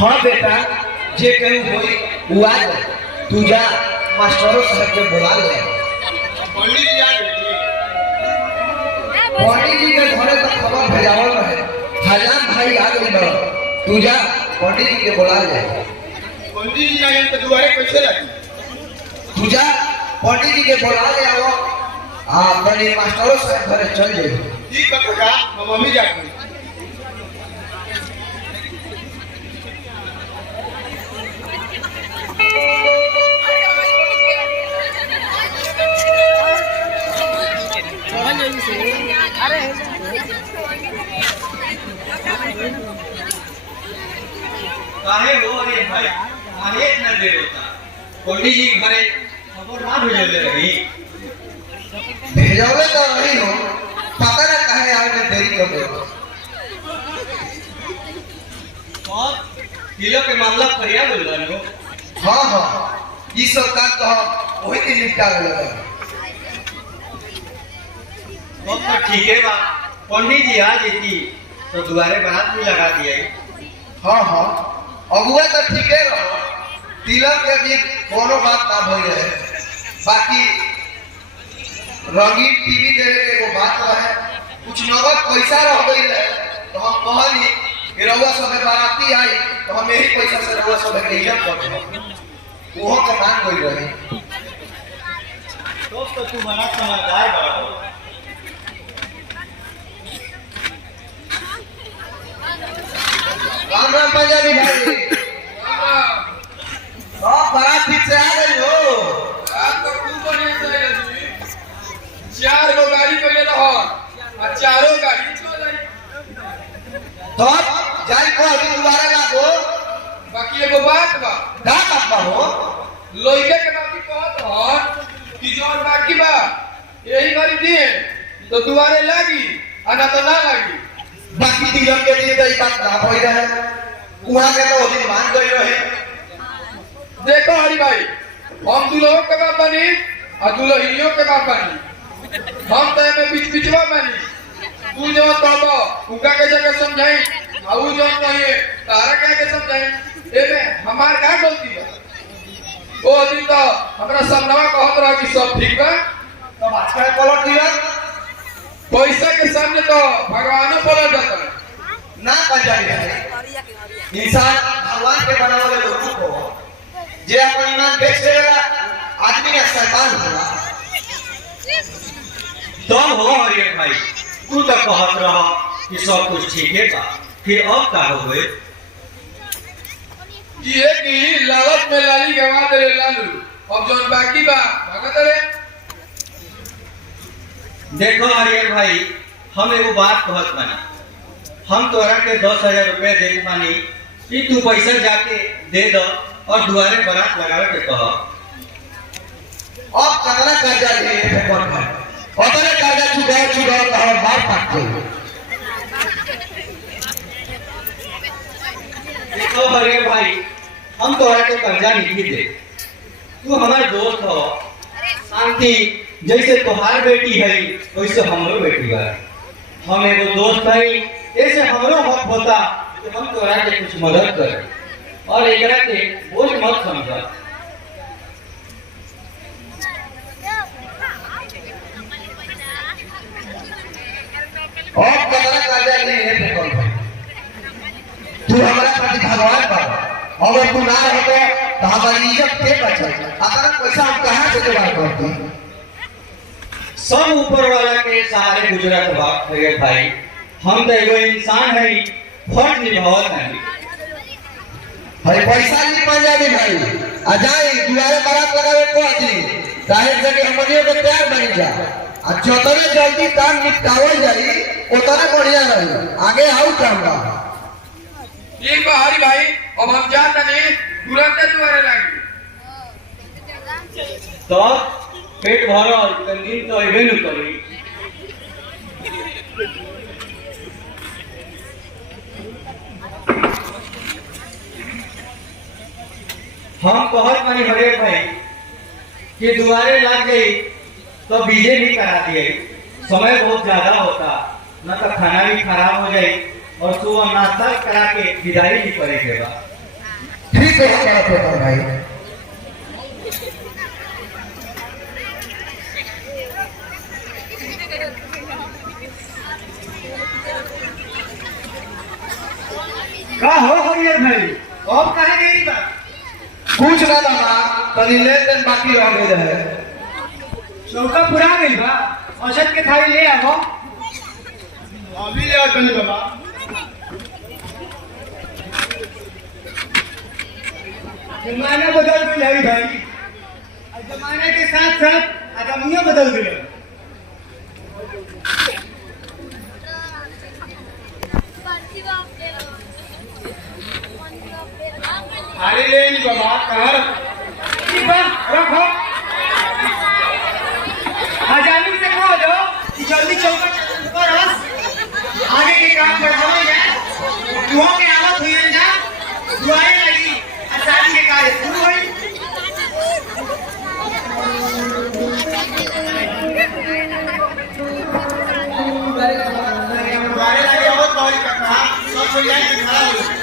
हाँ बेटा जे कहूँ होई वो आ जाए तू जा मास्टरों साहब के बुला ले पंडित जी के घरे तो खबर भेजावल रहे खजान भाई आ गई बड़ा तू जा पंडित जी के बुला ले पंडित जी आए तो दुआरे कैसे लगी तू जा पंडित जी के बुला ले आओ हाँ बड़े मास्टरों साहब घरे चल जाए ठीक है काका हम मम्मी जाते काहे हो अरे भाई काहे इतना देर होता पंडित जी घरे खबर ना भेजले रही भेजले तो रही हो पता ना काहे आवे में देरी कर दे और तिलक के मामला फरिया बोल रहे हो हाँ हाँ ये सब काम तो वही दिन निपटा लगा तो ठीक है बा पंडित जी आ जेती तो दुआरे बारात भी लगा दिए हाँ हाँ अगुआ तो ठीक है रहो तिलक के दिन कोनो बात ना भई रहे बाकी रंगीन टीवी देवे के वो बात रहे कुछ नगद पैसा रह गई रहे तो हम कहली कि रउआ सब बाराती आई तो हम यही पैसा से रउआ सब के इज्जत कर देब वो के मान गई रही तो तू बड़ा समझदार बड़ा हो राम राम पंजाबी भाई हाँ बारात ठीक से आ गई हो आप तो खूब बढ़िया से आई रही 4 गो गाड़ी पहले रहो और चारों गाड़ी चल आई तो जाई को अभी दोबारा लागो बाकी एगो बात बा का बात हो लोइके के बाकी कहत हो कि जोन बाकी बा यही बारी दिए तो दुआरे लागी आ ना तो ना लागी बाकी तिलक के लिए तो ये बात ना होई रहे वहां के तो दिन मान गई रहे देखो हरी भाई हम दुल्हों के बाप बनी और दुल्हनियों के बाप बनी हम तो में बीच बीचवा बनी तू जो तब उनका के जगह समझाई और जो कहिए तारा के समझाई एमे हमार का गलती है वो दिन तो हमरा सामनेवा कहत रहा कि सब ठीक बा तो आजकल पलट तिलक पैसा के सामने तो भगवानो पलट जाता है ना पंजाबी है इंसान भगवान के बनावले रूप हो जे अपन ईमान बेच देला आदमी का शैतान होला तुम हो अरे भाई तू तो कहत रहा कि सब कुछ ठीक है बा फिर अब का हो गए ये कि लालच में लाली गवा दे लालू अब जोन बाकी बा भगत रे देखो अरे भाई हम एगो बात कहत बानी हम तोरा के 10,000 रुपए दे बानी कि तू पैसा जाके दे दो और दुआरे बारात लगावे के कह अब कतना कर्जा ले है पर भाई ओतने कर्जा चुकाओ तो हम बात पाट गई देखो अरे भाई हम तोरा के कर्जा नहीं दे तू हमारे दोस्त हो शांति जैसे तोहार बेटी है वैसे हमरो बेटी है हम एगो दोस्त है ऐसे हमरो हक होता कि हम तोरा के कुछ मदद कर और एकरा के बोझ मत समझ और कतना कर्जा ले है पर भाई तू हमारा प्रति भगवान पर अगर तू ना रहे तो हमारी इज्जत के बचे अगर पैसा हम कहां से जुगाड़ करते सब ऊपर वाला के सहारे गुजरत बात है भाई हम तो एगो इंसान है फर्ज निभावत है भाई पैसा नहीं पंजाबी भाई आ जाए दुआरे बारात लगावे को आदमी जाहिर से कि हमनियों के तैयार बन जा आ जोतने जल्दी काम निपटावल जाई उतने बढ़िया रही आगे आउ काम बा ठीक बा हरी भाई अब हम जात नहीं तुरंत दुआरे लागी तो पेट भरो और दिन तो अबे न करी हम कहत मानी हरे भाई कि दुआरे लग गई तो बीजे भी करा दिए समय बहुत ज्यादा होता न तो खाना भी खराब हो जाए और सुबह नाश्ता करा के विदाई भी करे के बाद से हमारा पेपर भाई। का हो यार भाई अब काहे नहीं बा कुछ ना दादा, तनी लेन देन बाकी रह गए रहे। चौका पूरा गई बा औसत के थाली ले आवो अभी ले आओ तनी बाबा। जमाना बदल गई है भाई और जमाने के साथ साथ आदमियां बदल गए थाली ले ली बाबा, कहाँ ठीक बा रखो आजामी से कहो दो कि जल्दी चौका पर आगे के काम बढ़ावे ना दुआ के आवत हुई ना दुआएं लगी आजामी के कार्य शुरू हुई बारे लगे बहुत बहुत कहा सब कोई लाइन में खड़ा हो